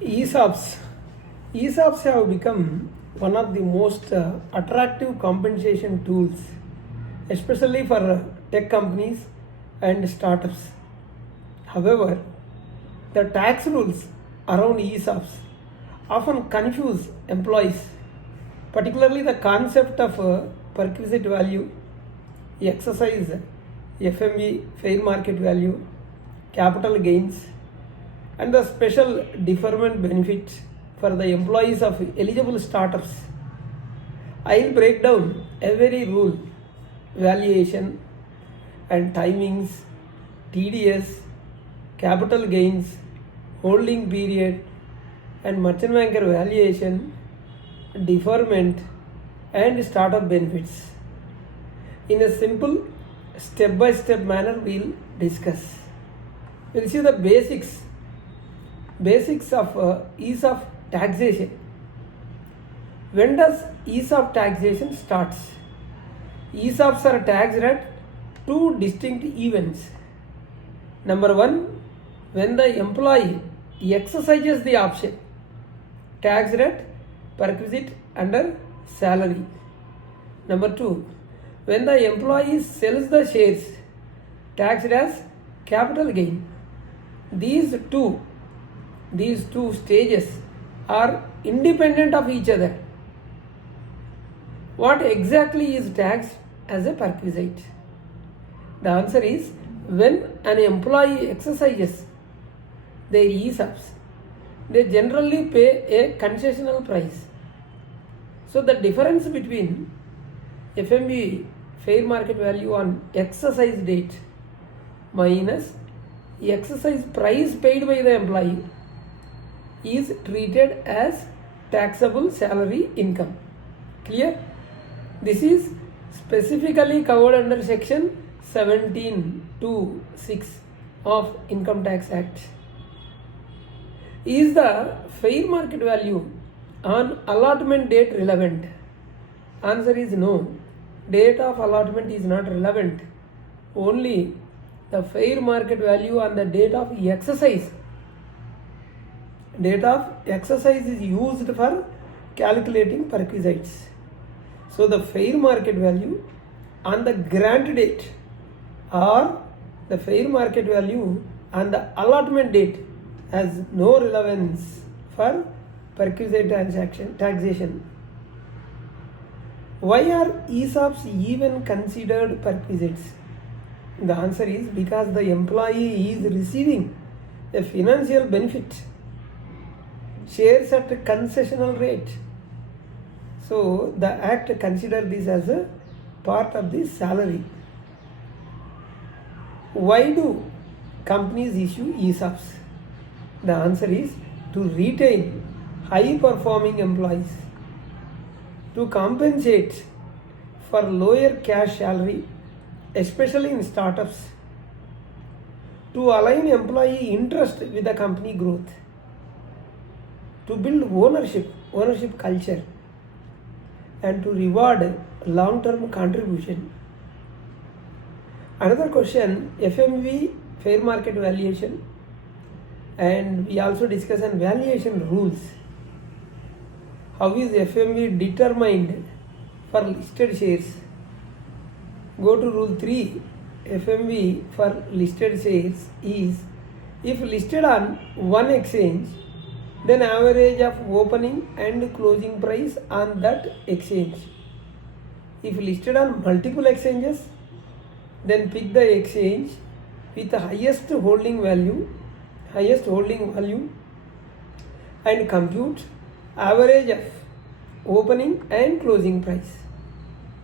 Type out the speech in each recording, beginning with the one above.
ESOPs. ESOPs have become one of the most attractive compensation tools, especially for tech companies and startups. However, the tax rules around ESOPs often confuse employees, particularly the concept of perquisite value, exercise FMV, fair market value, capital gains, and the special deferment benefit for the employees of eligible startups. I'll break down every rule, valuation and timings, TDS, capital gains, holding period, and merchant banker valuation, deferment, and startup benefits. In a simple step-by-step manner, we'll discuss. We'll see the basics of ESOP taxation. When does ESOP taxation starts? ESOPs are taxed at two distinct events. Number one, when the employee exercises the option, taxed at perquisite under salary. Number two, when the employee sells the shares, taxed as capital gain. These two stages are independent of each other. What exactly is taxed as a perquisite? The answer is when an employee exercises their ESOPs, they generally pay a concessional price. So the difference between FMV, fair market value on exercise date, minus exercise price paid by the employee is treated as taxable salary income. Clear? This is specifically covered under section 17(2)(6) of Income Tax Act. Is the fair market value on allotment date relevant? Answer is no. Date of allotment is not relevant. Only the fair market value on the date of exercise. Date of exercise is used for calculating perquisites. So the fair market value on the grant date or the fair market value on the allotment date has no relevance for perquisite taxation. Why are ESOPs even considered perquisites? The answer is because the employee is receiving a financial benefit, shares at a concessional rate. So the Act considers this as a part of the salary. Why do companies issue ESOPs? The answer is to retain high performing employees, to compensate for lower cash salary, especially in startups, to align employee interest with the company growth, to build ownership culture, and to reward long-term contribution. Another question, FMV, fair market valuation, and we also discuss on valuation rules. How is FMV determined for listed shares? Go to rule 3. FMV for listed shares is if listed on one exchange, then average of opening and closing price on that exchange. If listed on multiple exchanges, then pick the exchange with the highest holding value and compute average of opening and closing price.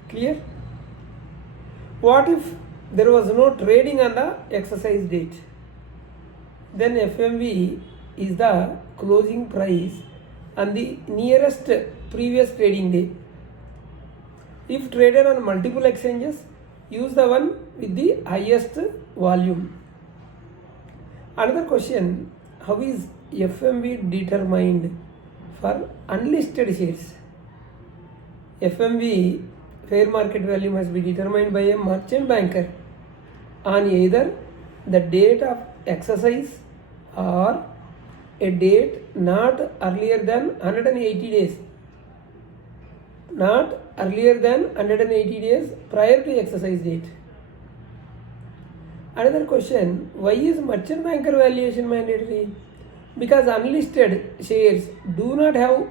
Clear? What if there was no trading on the exercise date? Then FMV is the closing price on the nearest previous trading day. If traded on multiple exchanges, use the one with the highest volume. Another question, how is FMV determined for unlisted shares? FMV, fair market value, must be determined by a merchant banker on either the date of exercise or a date not earlier than 180 days. Not earlier than 180 days prior to exercise date. Another question, why is merchant banker valuation mandatory? Because unlisted shares do not have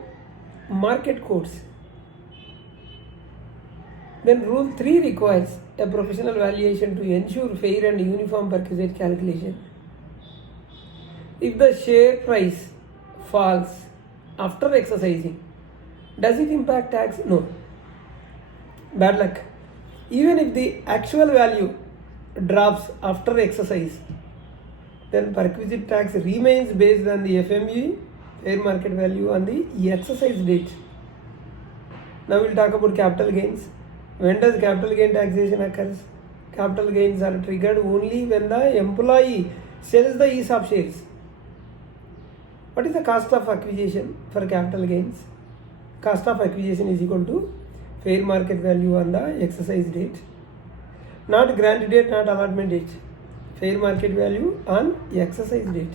market codes. Then rule 3 requires a professional valuation to ensure fair and uniform perquisite calculation. If the share price falls after exercising, does it impact tax? No. Bad luck. Even if the actual value drops after exercise, then perquisite tax remains based on the FMV, fair market value, on the exercise date. Now we'll talk about capital gains. When does capital gain taxation occurs? Capital gains are triggered only when the employee sells the ESOP shares. What is the cost of acquisition for capital gains? Cost of acquisition is equal to fair market value on the exercise date. Not grant date, not allotment date. Fair market value on exercise date.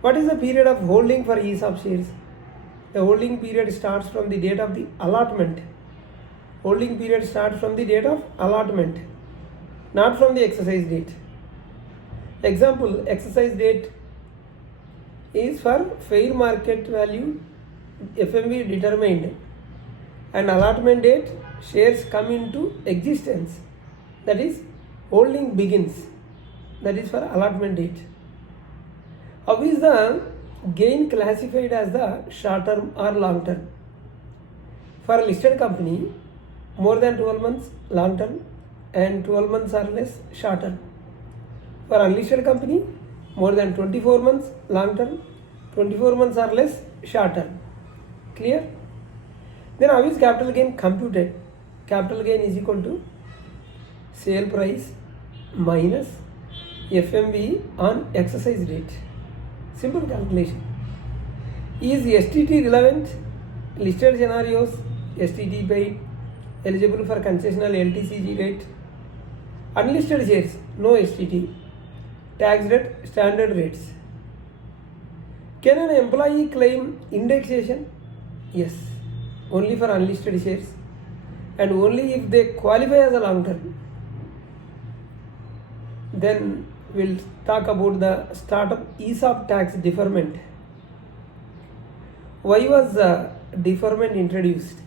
What is the period of holding for ESOP shares? The holding period starts from the date of the allotment. Holding period starts from the date of allotment, not from the exercise date. Example, exercise date is for fair market value FMV determined, and allotment date shares come into existence, that is holding begins, that is for allotment date. How is the gain classified as the short term or long term? For a listed company, more than 12 months long term and 12 months or less short term. For unlisted company, more than 24 months long term, 24 months or less short term. Clear? Then how is capital gain computed? Capital gain is equal to sale price minus FMV on exercise date. Simple calculation. Is STT relevant? Listed scenarios, STT paid, eligible for concessional LTCG rate. Unlisted shares, no STT. Tax rate, standard rates. Can an employee claim indexation? Yes, only for unlisted shares and only if they qualify as a long term. Then we'll talk about the startup ESOP tax deferment. Why was deferment introduced?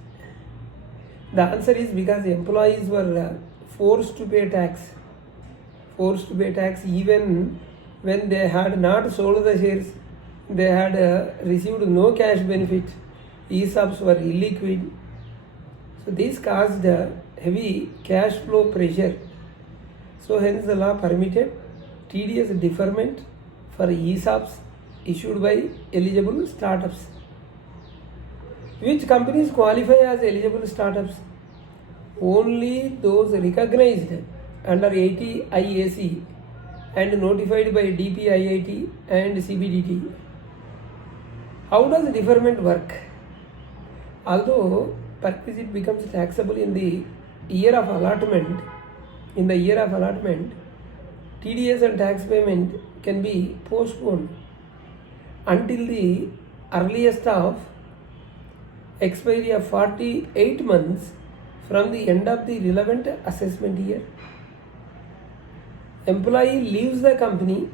The answer is because employees were forced to pay tax even when they had not sold the shares, they had received no cash benefit, ESOPs were illiquid. So this caused heavy cash flow pressure. So hence the law permitted tedious deferment for ESOPs issued by eligible startups. Which companies qualify as eligible startups? Only those recognized under 80 IAC and notified by DPIIT and CBDT. How does deferment work? Although perquisite becomes taxable in the year of allotment, TDS and tax payment can be postponed until the earliest of expiry of 48 months from the end of the relevant assessment year. Employee leaves the company,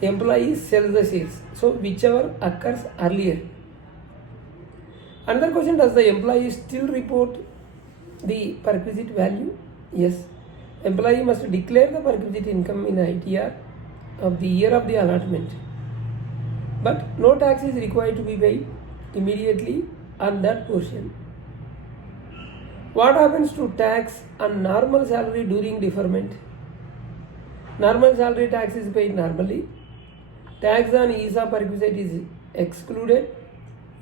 employee sells the shares. So whichever occurs earlier. Another question, does the employee still report the perquisite value? Yes. Employee must declare the perquisite income in ITR of the year of the allotment. But no tax is required to be paid immediately on that portion. What happens to tax on normal salary during deferment? Normal salary tax is paid normally. Tax on ESOP perquisite is excluded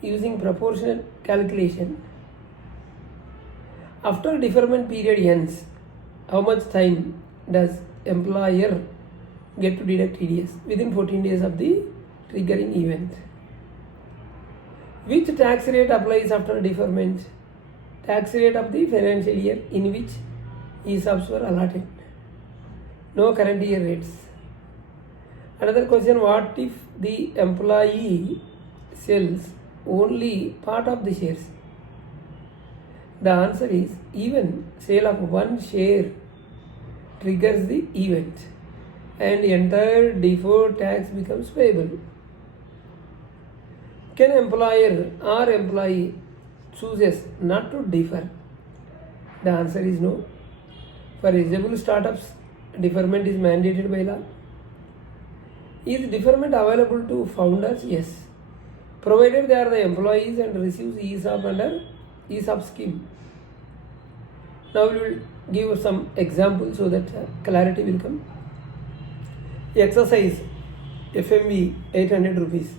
using proportional calculation. After deferment period ends, how much time does employer get to deduct TDS? Within 14 days of the triggering event. Which tax rate applies after deferment? Tax rate of the financial year in which ESOPs were allotted. No current year rates. Another question, what if the employee sells only part of the shares? The answer is even sale of one share triggers the event and entire deferred tax becomes payable. Can employer or employee chooses not to defer? The answer is no. For eligible startups, deferment is mandated by law. Is deferment available to founders? Yes, provided they are the employees and receives ESOP under ESOP scheme. Now we will give some examples so that clarity will come. Exercise FMV 800 rupees.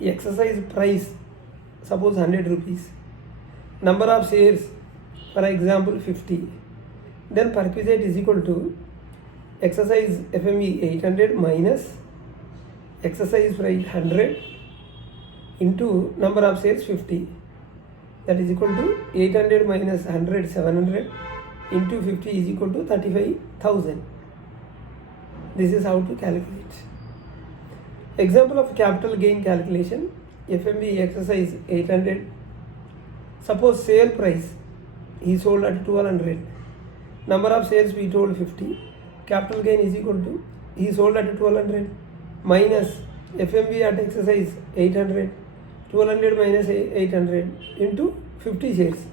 Exercise price suppose 100 rupees. Number of shares for example 50. Then perquisite is equal to exercise FME 800 minus exercise price 100 into number of shares 50. That is equal to 800 minus 100 700 into 50 is equal to 35,000. This is how to calculate. Example of capital gain calculation. FMB exercise 800. Suppose sale price he sold at 1200. Number of shares we told 50. Capital gain is equal to he sold at 1200 minus FMB at exercise 800. 1200 minus 800 into 50 shares.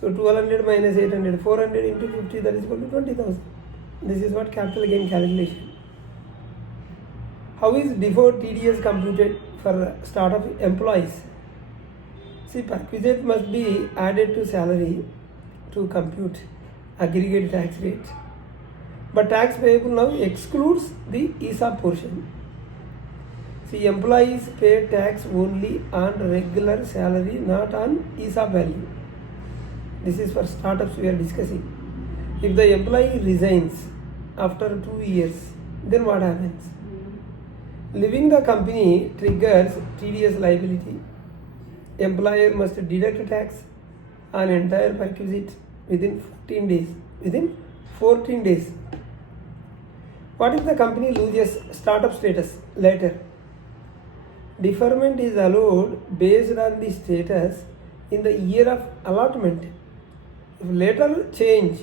So 1200 minus 800, 400 into 50, that is equal to 20,000. This is what capital gain calculation. How is deferred TDS computed for startup employees? See, perquisite must be added to salary to compute aggregate tax rate. But tax payable now excludes the ESOP portion. See, employees pay tax only on regular salary, not on ESOP value. This is for startups we are discussing. If the employee resigns after 2 years, then what happens? Leaving the company triggers TDS liability. Employer must deduct tax on entire perquisite within 14 days. Within 14 days. What if the company loses startup status later? Deferment is allowed based on the status in the year of allotment. If later change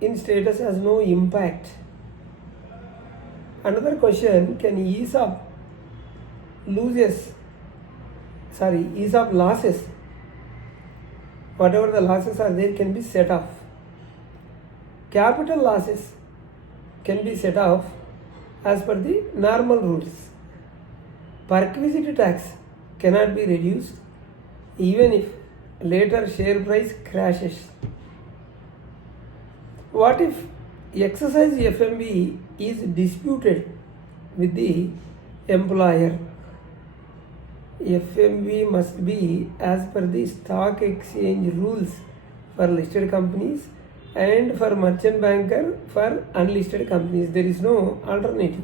in status has no impact. Another question, can ESOP losses, whatever the losses are there, can be set off. Capital losses can be set off as per the normal rules. Perquisite tax cannot be reduced even if later share price crashes. What if exercise FMB is disputed with the employer? FMB must be as per the stock exchange rules for listed companies and for merchant banker for unlisted companies. There is no alternative.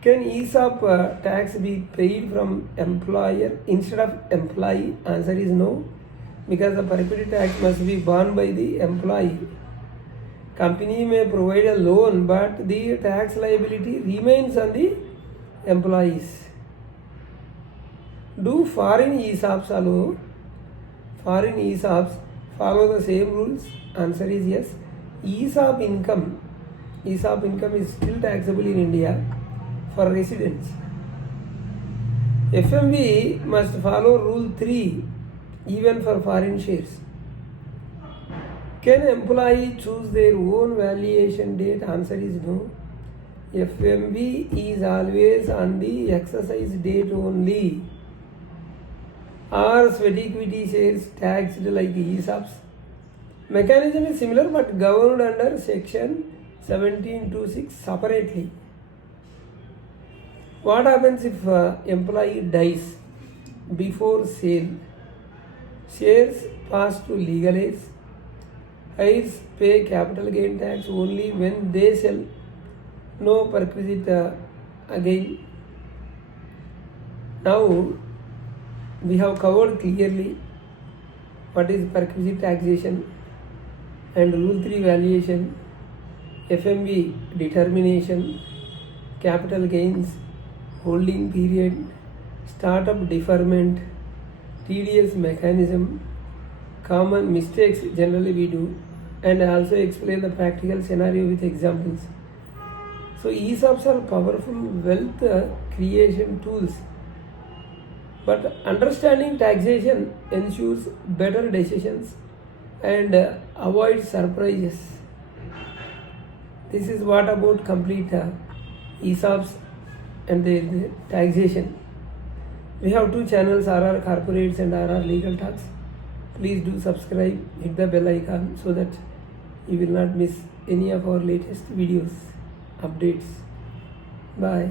Can ESOP tax be paid from employer instead of employee? Answer is no, because the perquisite tax must be borne by the employee. Company may provide a loan, but the tax liability remains on the employees. Do foreign ESOPs allow? Foreign ESOPs follow the same rules? Answer is yes. ESOP income is still taxable in India for residents. FMB must follow Rule 3 even for foreign shares. Can employee choose their own valuation date? Answer is no. FMB is always on the exercise date only. Are sweat equity shares taxed like ESOPs? Mechanism is similar but governed under section 1726 separately. What happens if employee dies before sale? Shares pass to legal heirs. Heirs pay capital gain tax only when they sell. No perquisite again. Now we have covered clearly what is perquisite taxation and Rule 3 valuation, FMB determination, capital gains, holding period, startup deferment, TDS mechanism, common mistakes generally we do, and also explain the practical scenario with examples. So ESOPs are powerful wealth creation tools, but understanding taxation ensures better decisions and avoids surprises. This is what about complete ESOPs and the taxation. We have two channels, RR Corporates and RR Legal Talks. Please do subscribe, hit the bell icon so that you will not miss any of our latest videos, updates. Bye.